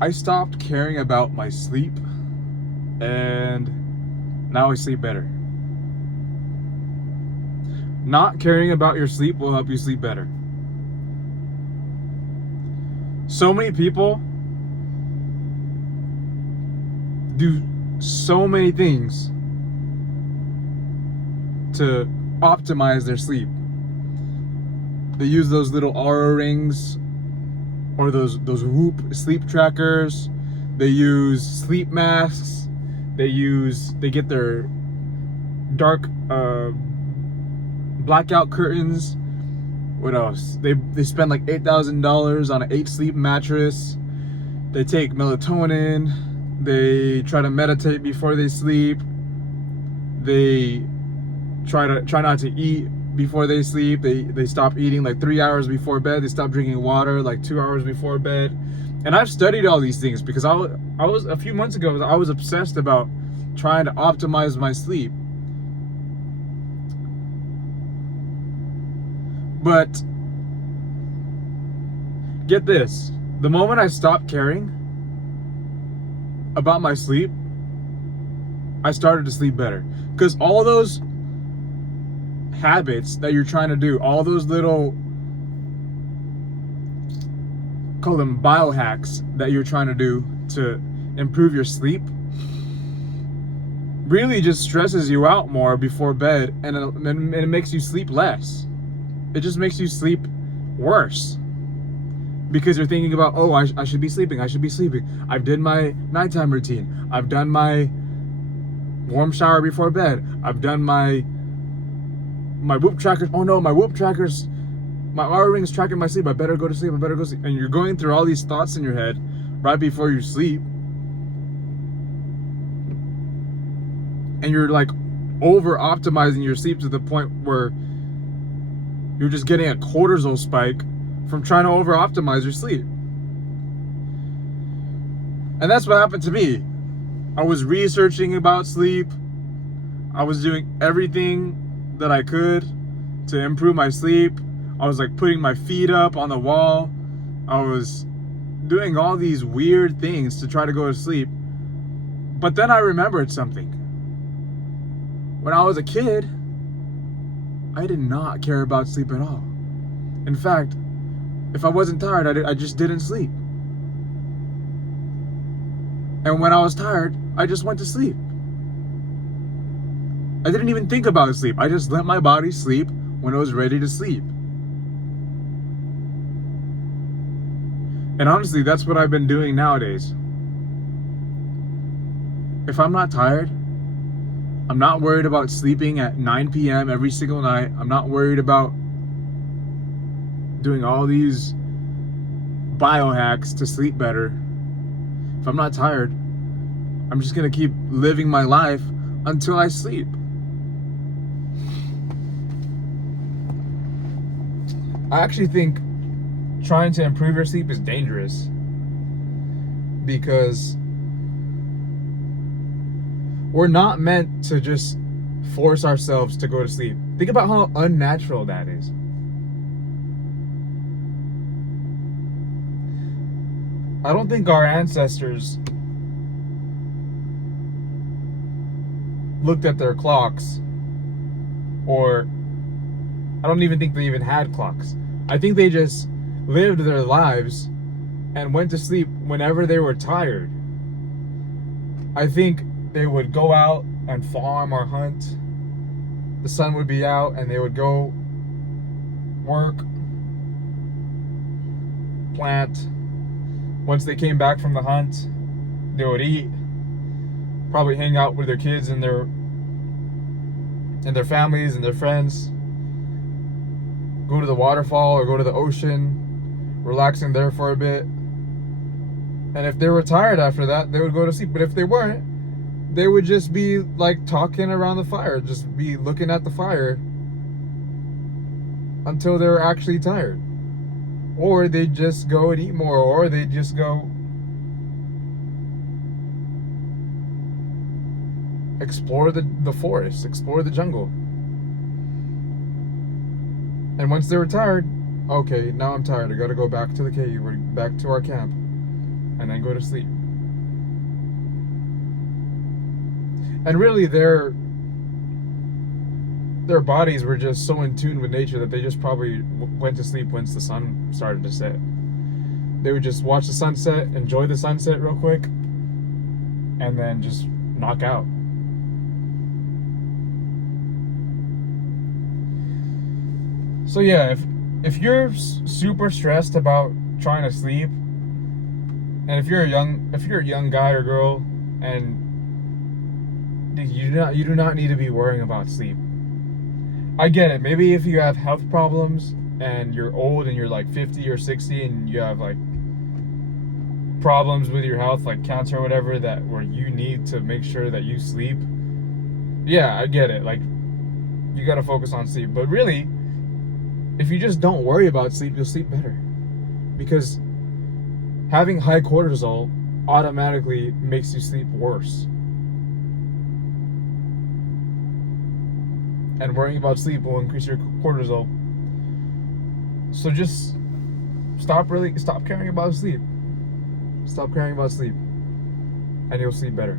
I stopped caring about my sleep, and now I sleep better. Not caring about your sleep will help you sleep better. So many people do so many things to optimize their sleep. They use those little Aura rings or those Whoop sleep trackers. They use sleep masks. They get their dark blackout curtains. What else? They spend like $8,000 on an 8 sleep mattress. They take melatonin. They try to meditate before they sleep. They try not to eat before they sleep. They stop eating like 3 hours before bed. They stop drinking water like 2 hours before bed. And I've studied all these things because I was a few months ago I was obsessed about trying to optimize my sleep. But get this, the moment I stopped caring about my sleep, I started to sleep better. Because all those habits that you're trying to do, all those little, call them biohacks that you're trying to do to improve your sleep, really just stresses you out more before bed, and it makes you sleep less. It just makes you sleep worse. Because you're thinking about, oh, I should be sleeping. I've done my nighttime routine. I've done my warm shower before bed. I've done my Whoop trackers. Oh no, my Whoop trackers, my Aura ring's tracking my sleep. I better go to sleep. And you're going through all these thoughts in your head right before you sleep. And you're like over optimizing your sleep to the point where you're just getting a cortisol spike from trying to over optimize your sleep. And that's what happened to me. I was researching about sleep. I was doing everything that I could to improve my sleep. I was like putting my feet up on the wall. I was doing all these weird things to try to go to sleep. But then I remembered something. When I was a kid, I did not care about sleep at all. In fact, if I wasn't tired, I just didn't sleep. And when I was tired, I just went to sleep. I didn't even think about sleep. I just let my body sleep when it was ready to sleep. And honestly, that's what I've been doing nowadays. If I'm not tired, I'm not worried about sleeping at 9 p.m. every single night. I'm not worried about doing all these biohacks to sleep better. If I'm not tired, I'm just gonna keep living my life until I sleep. I actually think trying to improve your sleep is dangerous because we're not meant to just force ourselves to go to sleep. Think about how unnatural that is. I don't think our ancestors looked at their clocks, or I don't even think they even had clocks. I think they just lived their lives and went to sleep whenever they were tired. I think they would go out and farm or hunt. The sun would be out and they would go work, plant. Once they came back from the hunt, they would eat, probably hang out with their kids and their families and their friends, go to the waterfall or go to the ocean, relaxing there for a bit. And if they were tired after that, they would go to sleep. But if they weren't, they would just be like talking around the fire, just be looking at the fire until they were actually tired. Or they'd just go and eat more, or they'd just go explore the forest, explore the jungle. And once they were tired, okay, now I'm tired. I gotta go back to the cave or back to our camp. and then go to sleep. And really, their bodies were just so in tune with nature that they just probably went to sleep once the sun started to set. They would just watch the sunset, enjoy the sunset real quick, and then just knock out. So yeah, if you're super stressed about trying to sleep, and if you're a young guy or girl, and you do not need to be worrying about sleep. I get it. Maybe if you have health problems and you're old and you're like 50 or 60 and you have like problems with your health, like cancer or whatever, that where you need to make sure that you sleep. Yeah, I get it. Like, you gotta focus on sleep. But really, if you just don't worry about sleep, you'll sleep better. Because having high cortisol automatically makes you sleep worse. And worrying about sleep will increase your cortisol. So just stop caring about sleep. Stop caring about sleep, and you'll sleep better.